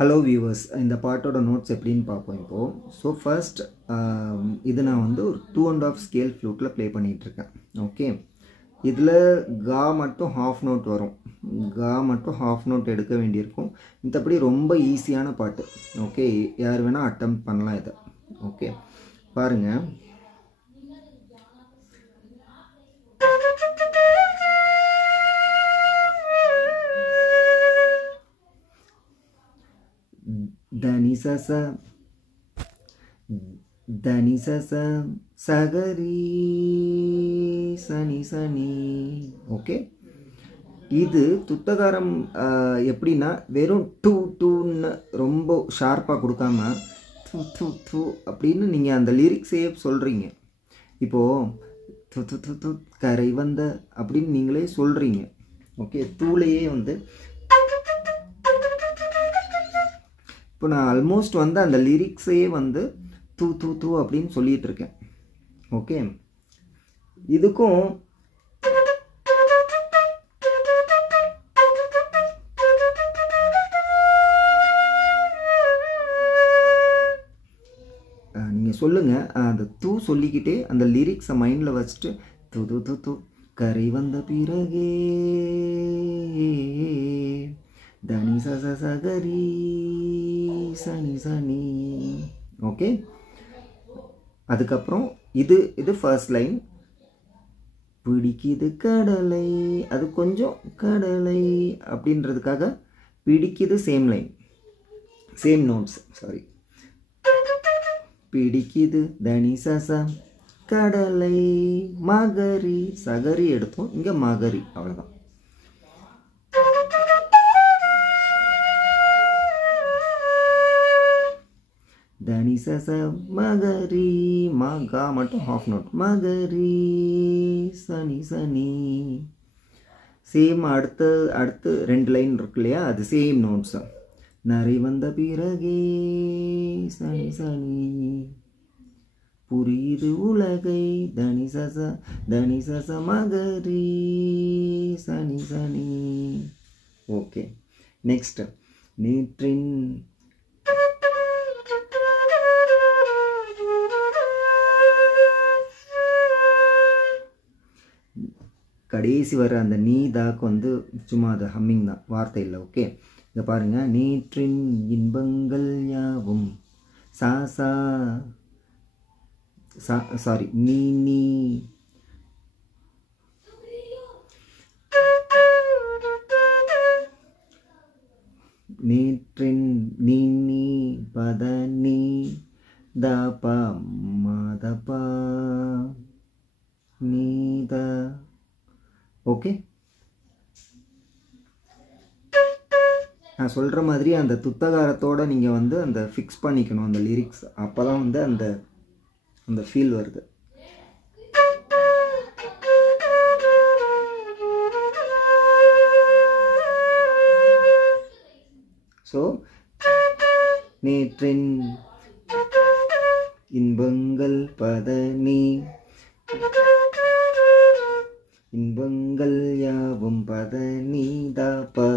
Hello viewers, இந்த பாட்டோட notes எப்படின்னு பார்ப்போம் இப்போது. ஸோ ஃபர்ஸ்ட் இது நான் வந்து ஒரு 2.5 ஸ்கேல் ஃப்ளூட்டில் ப்ளே பண்ணிகிட்ருக்கேன். ஓகே, இதில் கா மட்டும் ஹாஃப் நோட் வரும். கா மட்டும் ஹாஃப் நோட் எடுக்க வேண்டியிருக்கும். மற்றபடி ரொம்ப ஈஸியான பாட்டு. ஓகே, யார் வேணால் அட்டெம்ப்ட் பண்ணலாம் இதை. ஓகே, பாருங்கள். Dani sasa sagari sani sani. Okay, இது துத்தகாரம் எப்படின்னா வெறும் டூ டூன்னு ரொம்ப ஷார்ப்பாக கொடுக்காம து து து அப்படின்னு நீங்கள் அந்த லிரிக்ஸே சொல்கிறீங்க. இப்போது து து து து கரை வந்த அப்படின்னு நீங்களே சொல்கிறீங்க. ஓகே, தூளையே வந்து இப்போ நான் ஆல்மோஸ்ட் வந்து அந்த லிரிக்ஸையே வந்து தூ தூ தூ அப்படின்னு சொல்லிகிட்டு இருக்கேன். ஓகே, இதுக்கும் நீங்கள் சொல்லுங்கள், அந்த தூ சொல்லிக்கிட்டே அந்த லிரிக்ஸை மைண்டில் வச்சுட்டு தூ தூ தூ தூ கரை வந்த பிறகே தனி சச சகரி சனி சனி. ஓகே, அதுக்கப்புறம் இது ஃபர்ஸ்ட் லைன். பிடிக்குது கடலை, அது கொஞ்சம் கடலை அப்படின்றதுக்காக பிடிக்குது same line, same notes. Sorry, பிடிக்குது தனி சச கடலை மகரி சகரி எடுத்தோம், இங்கே மகரி, அவ்வளோதான். தனி சச மகரி மகா மட்டும் ஹாஃப் நோட் மகரி சனி சனி. சேம் அடுத்து 2 லைன் இருக்கு இல்லையா, அது சேம் நோட்ஸ். நரை வந்த பிறகே சனி சனி புரியுது உலகை தனி சச மகரி சனி சனி. ஓகே, நெக்ஸ்ட் நேற்றின் கடைசி வர அந்த நீ தாக்கு வந்து சும்மா அது ஹம்மிங் தான், வார்த்தை இல்லை. ஓகே, இதை பாருங்கள். நேற்றின் இன்பங்கள் யாவும் சாசா சாரி நீ நீ நேற்றின் நீ நீ பத நீ தாபா மாதப்பா நீதா. ஓகே, நான் சொல்கிற மாதிரி அந்த துத்தகாரத்தோடு நீங்கள் வந்து அந்த ஃபிக்ஸ் பண்ணிக்கணும் அந்த லிரிக்ஸ். அப்போ தான் வந்து அந்த ஃபீல் வருது. ஸோ நேற்றின் இன்பங்கள் பதனி இன்பங்கள் யாவும் பதனி தாபா.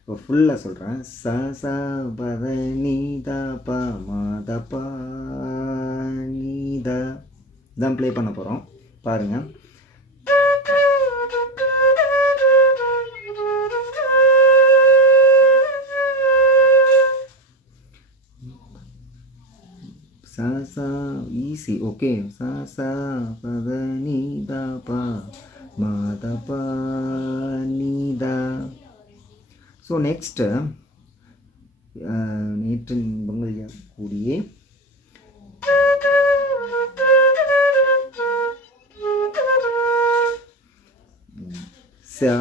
இப்போ ஃபுல்லாக சொல்கிறேன். சா பதனி தாபா மாதப்பா நீதா தான் ப்ளே பண்ண போகிறோம். பாருங்கள். சா ஈஸி. ஓகே, சா பதனி தாபா மாதப்பா நீதா. ஸோ நெக்ஸ்ட்டு நேற்றின் இன்பங்கள் கூடியே சா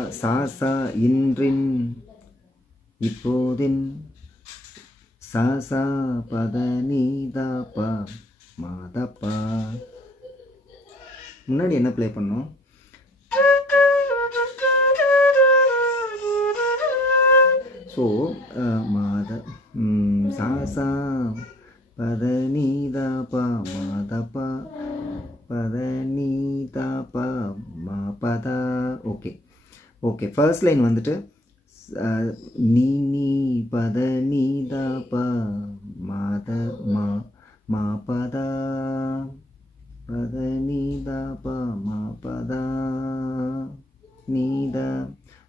இன்றின் இப்போதின் சா பதனி தாபா மாதப்பா. முன்னாடி என்ன ப்ளே பண்ணோம்? ஸோ மாத சா பதனி தாபா மாதப்பா பதனி தாபா மா பதா. ஓகே, ஃபர்ஸ்ட் லைன் வந்துட்டு நீ நீ பத நீதா ப மாத மா பதா பத நீதா ப மா பதா நீதா.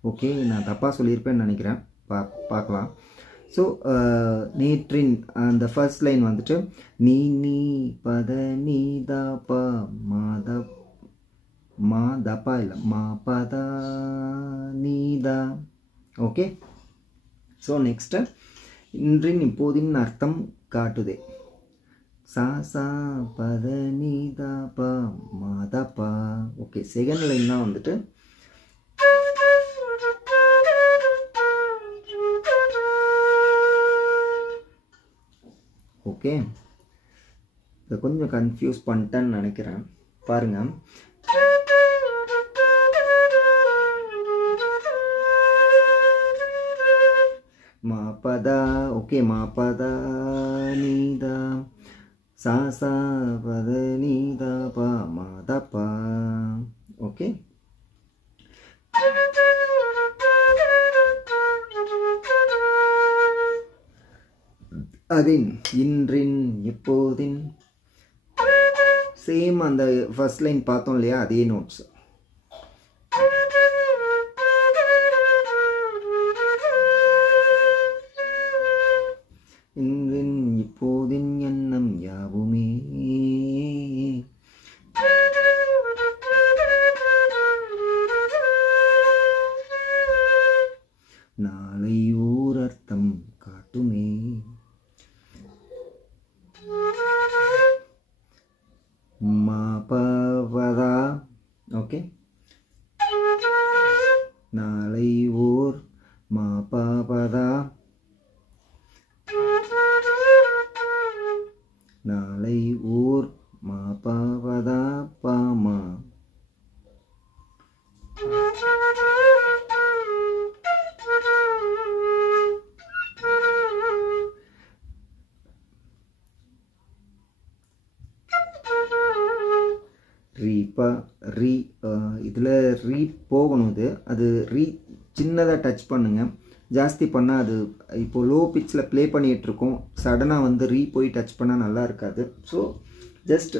ஓகே, நான் தப்பாக சொல்லியிருப்பேன்னு நினைக்கிறேன். பார்க்கலாம். ஸோ நேற்றின் அந்த ஃபர்ஸ்ட் லைன் வந்துட்டு நீ நீ பத நீதா ப மா தப்பா இல்லை மா பதா நீதா. ஓகே, ஸோ நெக்ஸ்ட்டு இன்றின் இப்போதின் அர்த்தம் காட்டுதே. சா சா பத நீதா ப மாதப்பா. ஓகே, செகண்ட் லைன் தான் வந்துட்டு ஓகே, இதை கொஞ்சம் கன்ஃபியூஸ் பண்ணிட்டேன்னு நினைக்கிறேன். பாருங்கள், மா பதா. ஓகே, மா பதா நீதா சா சா பத நீதா ப மாதப்பா. ஓகே, அகைன் இன்றின் இப்போதின் சேம் அந்த ஃபர்ஸ்ட் லைன் பார்த்தோம் இல்லையா, அதே நோட்ஸ். இன்றின் இப்போதின் எண்ணம் யாவுமே நாளை ஓர் அர்த்தம் காட்டுமே. மா பவதா. ஓகே, நாளை ஓர் மா பவதா நாளை ஓர் மா பவதா பாமா. ரீப்பா ரீ இதில் ரீ போகணும். அது ரீ சின்னதாக டச் பண்ணுங்கள். ஜாஸ்தி பண்ணால் அது இப்போது லோ பிச்சில் ப்ளே பண்ணிகிட்ருக்கோம். சடனாக வந்து ரீ போய் டச் பண்ணால் நல்லா இருக்காது. ஸோ ஜஸ்ட்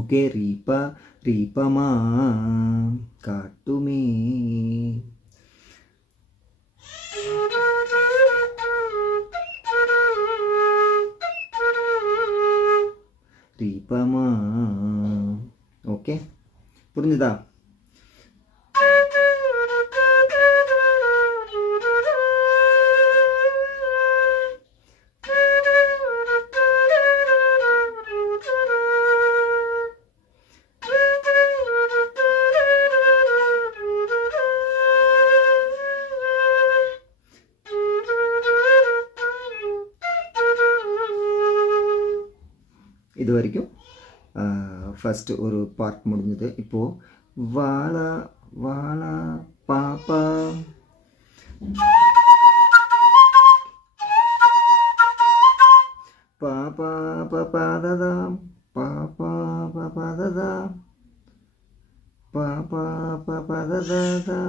ஓகே, ரீப்பா ரீப்பமா காட்டுமே. ரீப்பமா. ஓகே, புரிஞ்சுதா? இது வரைக்கும் ஃபஸ்ட்டு ஒரு பார்ட் முடிஞ்சது. இப்போது வாலா வாலா பாப்பா பாப்பா பததா பாப்பா பததா பாப்பா பததா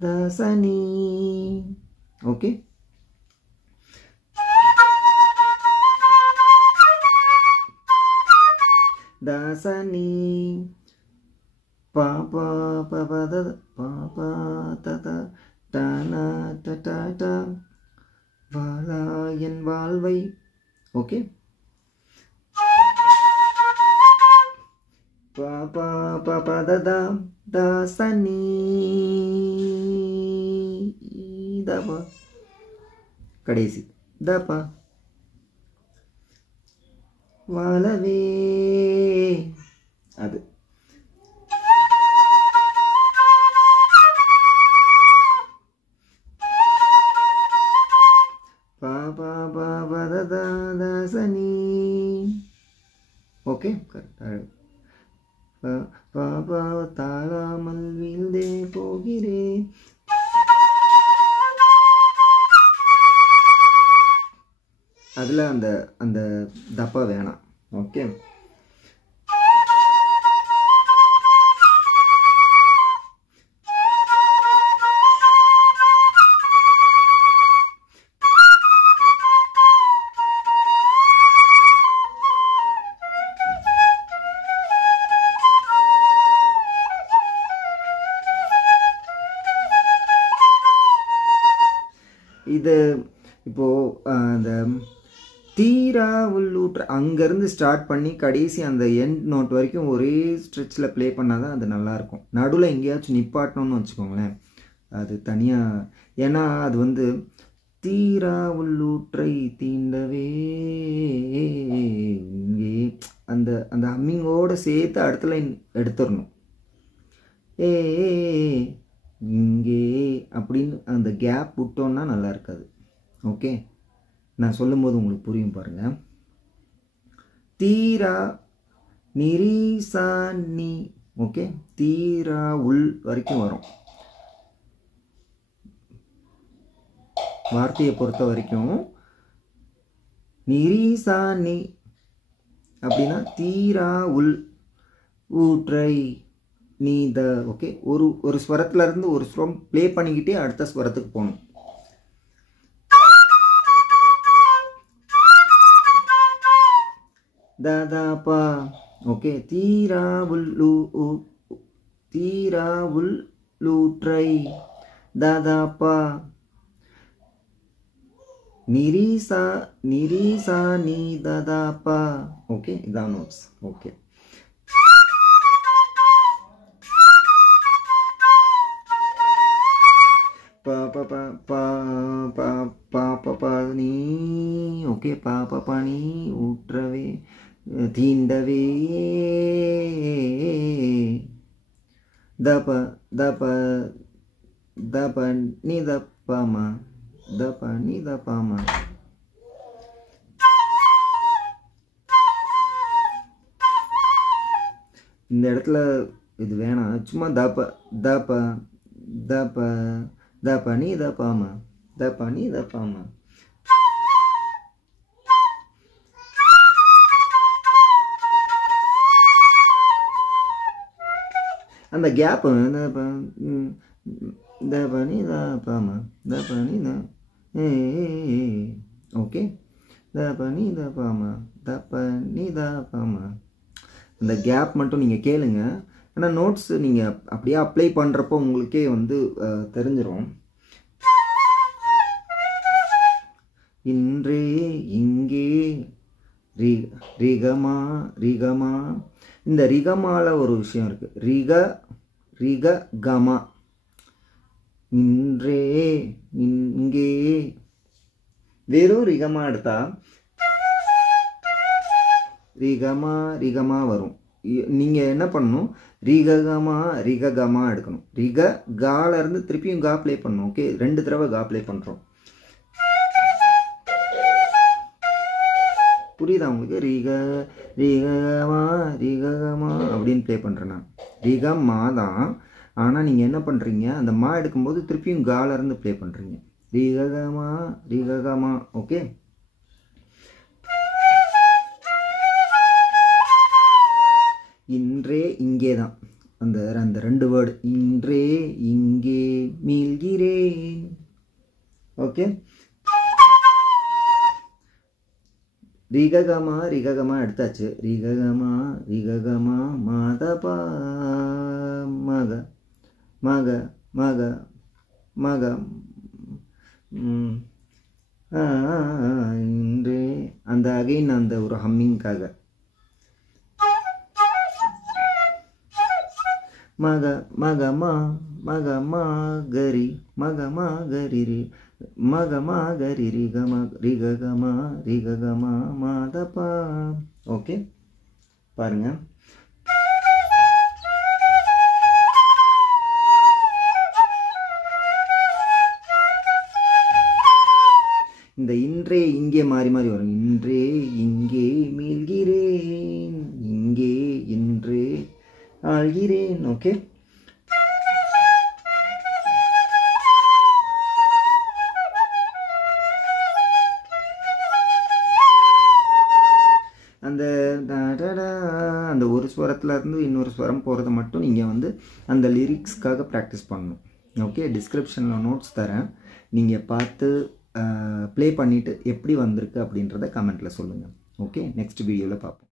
தசனி. ஓகே, தாசனி பாப்பா பத பாப்பா தத டனா டடா வாலா என் வாழ்வை. ஓகே, பாப்பா பததா தாசனி தபா கடைசி தபா வாழவே. அது பாபா பததாசனி. ஓகே, பாபா தாழாமல் வீழ்ந்தே போகிறேன். அதில் அந்த அந்த தப்பா வேணாம். ஓகே, இது இப்போது அந்த தீரா உள்ளூற்ற அங்கேருந்து ஸ்டார்ட் பண்ணி கடைசி அந்த எண்ட் நோட் வரைக்கும் ஒரே ஸ்ட்ரெச்சில் ப்ளே பண்ணால் தான் அது நல்லாயிருக்கும். நடுவில் எங்கேயாச்சும் நிப்பாட்டணும்னு வச்சுக்கோங்களேன், அது தனியாக. ஏன்னா அது வந்து தீரா உள்ளூற்றை தீண்டவே இங்கே அந்த அந்த ஹம்மிங்கோடு சேர்த்து அடுத்த லைன் எடுத்துடணும். ஏ இங்கே அப்படின்னு அந்த கேப் விட்டோன்னா நல்லா இருக்காது. ஓகே, நான் சொல்லும்போது உங்களுக்கு புரியும் பாருங்கள். தீரா நிரீசா நீ, ஓகே, தீரா உள் வரைக்கும் வரும். வார்த்தையை பொறுத்த வரைக்கும் நிரீசா நீ அப்படின்னா தீரா உள் ஊற்றை நீத. ஓகே, ஒரு ஸ்வரத்துல இருந்து ஒரு ஸ்வரம் ப்ளே பண்ணிக்கிட்டே அடுத்த ஸ்வரத்துக்கு போகணும். தாதாப்பா. ஓகே, தீரா உள்ளூற்றை தாதாப்பா நிரீசா நீ தாதாப்பா. ஓகே, இதான் நோட்ஸ். ஓகே, பா பா பா பா பா பா பா பா நீ. ஓகே, பா பா பா நீ ஊற்றவே தீண்டவே தப தப தப நீ தப்பாமா தப நீ தப்பாமா. இந்த இடத்துல இது வேணாம், சும்மா தப தப தப தப நீ தப்பாமா தப நீ தப்பாமா. அந்த கேப்பு தபனி தப்பாமா தபனி த. ஓகே, தபனி தப்பாமா தபனி தப்பாமா. அந்த கேப் மட்டும் நீங்கள் கேளுங்க. ஆனால் நோட்ஸ் நீங்கள் அப்படியே அப்ளை பண்ணுறப்போ உங்களுக்கே வந்து தெரிஞ்சிடும். இன்றே இங்கே ரிகமா ரிகமா. இந்த ரிகமாவில் ஒரு விஷயம் இருக்குது. ரிக கமா. இன்றே இங்கே வெறும் ரிகமா எடுத்தா ரிகமா வரும். நீங்கள் என்ன பண்ணணும், ரிககமா எடுக்கணும். கால இருந்து திருப்பியும் கா ப்ளே பண்ணணும். ஓகே, 2 தடவை கா ப்ளே பண்ணுறோம். புரியுதா உங்களுக்கு? ரிககமா அப்படின்னு ப்ளே பண்ணுறேன் நான். ரிகமா தான், ஆனால் நீங்கள் என்ன பண்ணுறீங்க, அந்த மா எடுக்கும்போது திருப்பியும் கால இருந்து ப்ளே பண்ணுறீங்க. ரிககமா. ஓகே, இன்றே இங்கே தான் அந்த 2 வேர்டு. இன்றே இங்கே மீள்கிறேன். ஓகே, ரிககமா எடுத்தாச்சு. ரிககமா மாதபா மக மக மக மக. இன்றே அந்த அகைன் அந்த ஒரு ஹம்மிங்காக மக மகமா மகமா கரி மகமா கரி மகமா கரி ரிககமா மாதப்பா. ஓகே, பாருங்க. இந்த இன்றே இங்கே மாறி மாறி வரும். இன்றே இங்கே மீள்கிறேன், இங்கே இன்றே ஆழ்கிறேன். ஓகே, அந்த ஒரு ஸ்வரத்தில் இருந்து இன்னொரு ஸ்வரம் போகிறத மட்டும் நீங்கள் வந்து அந்த லிரிக்ஸ்க்காக ப்ராக்டிஸ் பண்ணணும். ஓகே, டிஸ்கிரிப்ஷனில் நோட்ஸ் தரேன், நீங்கள் பார்த்து ப்ளே பண்ணிவிட்டு எப்படி வந்திருக்கு அப்படின்றத கமெண்ட்டில் சொல்லுங்கள். ஓகே, நெக்ஸ்ட் வீடியோவில் பார்ப்போம்.